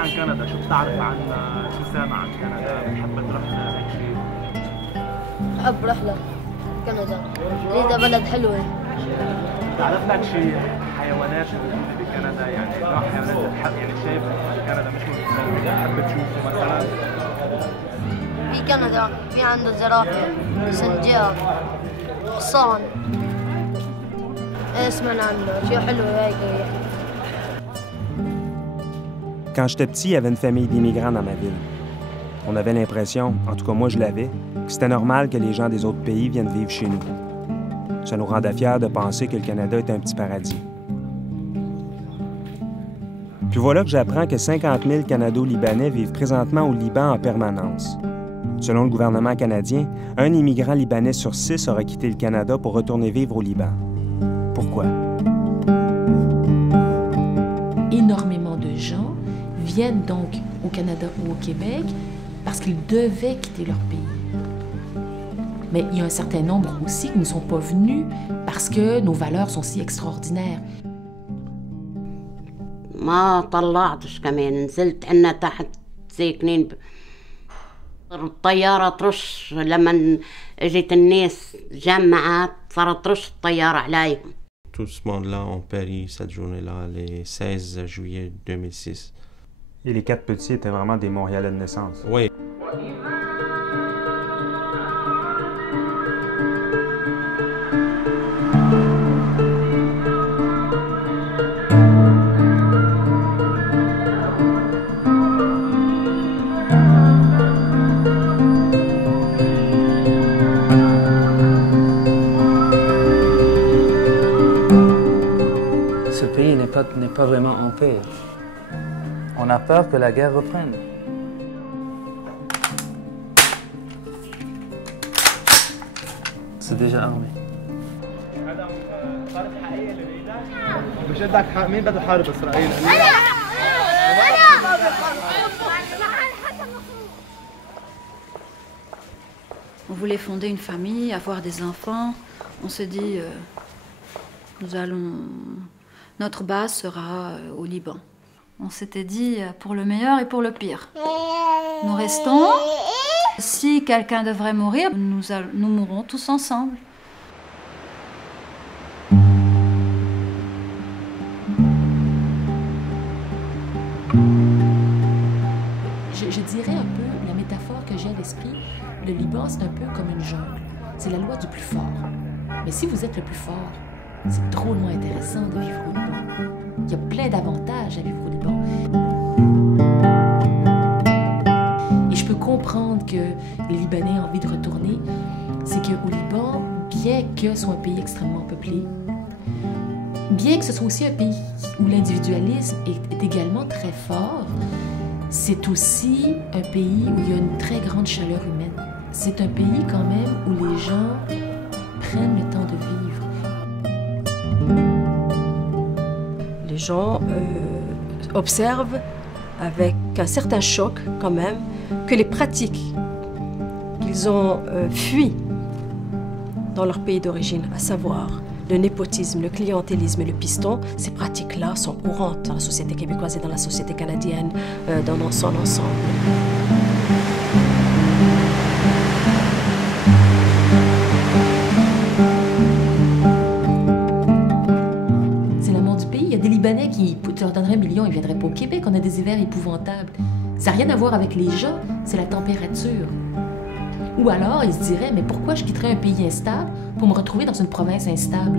عن كندا، شو بتعرف عنها؟ شو سامع عن كندا؟ بتحب تروح لهيك شيء؟ بحب روح لكندا، ليدا بلد حلوة. بتعرف لك شيء حيوانات موجودة بكندا، يعني نوع حيوانات بتحب، يعني شايف بكندا مش موجود بتحب تشوفه مثلا؟ في كندا في عنده زرافة، سنجاب، حصان. ايه سمعنا عنه، شيء حلو هيك. Quand j'étais petit, il y avait une famille d'immigrants dans ma ville. On avait l'impression, en tout cas moi je l'avais, que c'était normal que les gens des autres pays viennent vivre chez nous. Ça nous rendait fiers de penser que le Canada était un petit paradis. Puis voilà que j'apprends que 50 000 Canado-Libanais vivent présentement au Liban en permanence. Selon le gouvernement canadien, un immigrant libanais sur 6 aurait quitté le Canada pour retourner vivre au Liban. Pourquoi? Énormément de gens viennent donc au Canada ou au Québec parce qu'ils devaient quitter leur pays. Mais il y a un certain nombre aussi qui ne sont pas venus parce que nos valeurs sont si extraordinaires. ما طلعتش كمان، نزلت عنا تحت ساكنين الطيارة ترش لما اجت الناس جمعت صارت ترش الطيارة عليهم. Tout ce monde-là ont péri cette journée-là, le 16 juillet 2006. Et les 4 petits étaient vraiment des Montréalais de naissance. Oui. Ce pays n'est pas vraiment en paix. On a peur que la guerre reprenne. C'est déjà armé. On voulait fonder une famille, avoir des enfants. On se dit, notre base sera au Liban. On s'était dit pour le meilleur et pour le pire. Nous restons. Si quelqu'un devrait mourir, nous mourrons tous ensemble. Je dirais un peu la métaphore que j'ai à l'esprit, le Liban c'est un peu comme une jungle. C'est la loi du plus fort. Mais si vous êtes le plus fort, c'est drôlement intéressant de vivre au Liban. Il y a plein d'avantages à vivre au Liban. Et je peux comprendre que les Libanais aient envie de retourner. C'est qu'au Liban, bien que ce soit un pays extrêmement peuplé, bien que ce soit aussi un pays où l'individualisme est également très fort, c'est aussi un pays où il y a une très grande chaleur humaine. C'est un pays quand même où les gens prennent le temps de vivre. Les gens observent avec un certain choc quand même que les pratiques qu'ils ont fui dans leur pays d'origine, à savoir le népotisme, le clientélisme et le piston, ces pratiques-là sont courantes dans la société québécoise et dans la société canadienne dans son ensemble. Libanais qui, tu leur donnerais 1 million, ils ne viendraient pas au Québec. On a des hivers épouvantables. Ça n'a rien à voir avec les gens, c'est la température. Ou alors, ils se diraient, mais pourquoi je quitterais un pays instable pour me retrouver dans une province instable?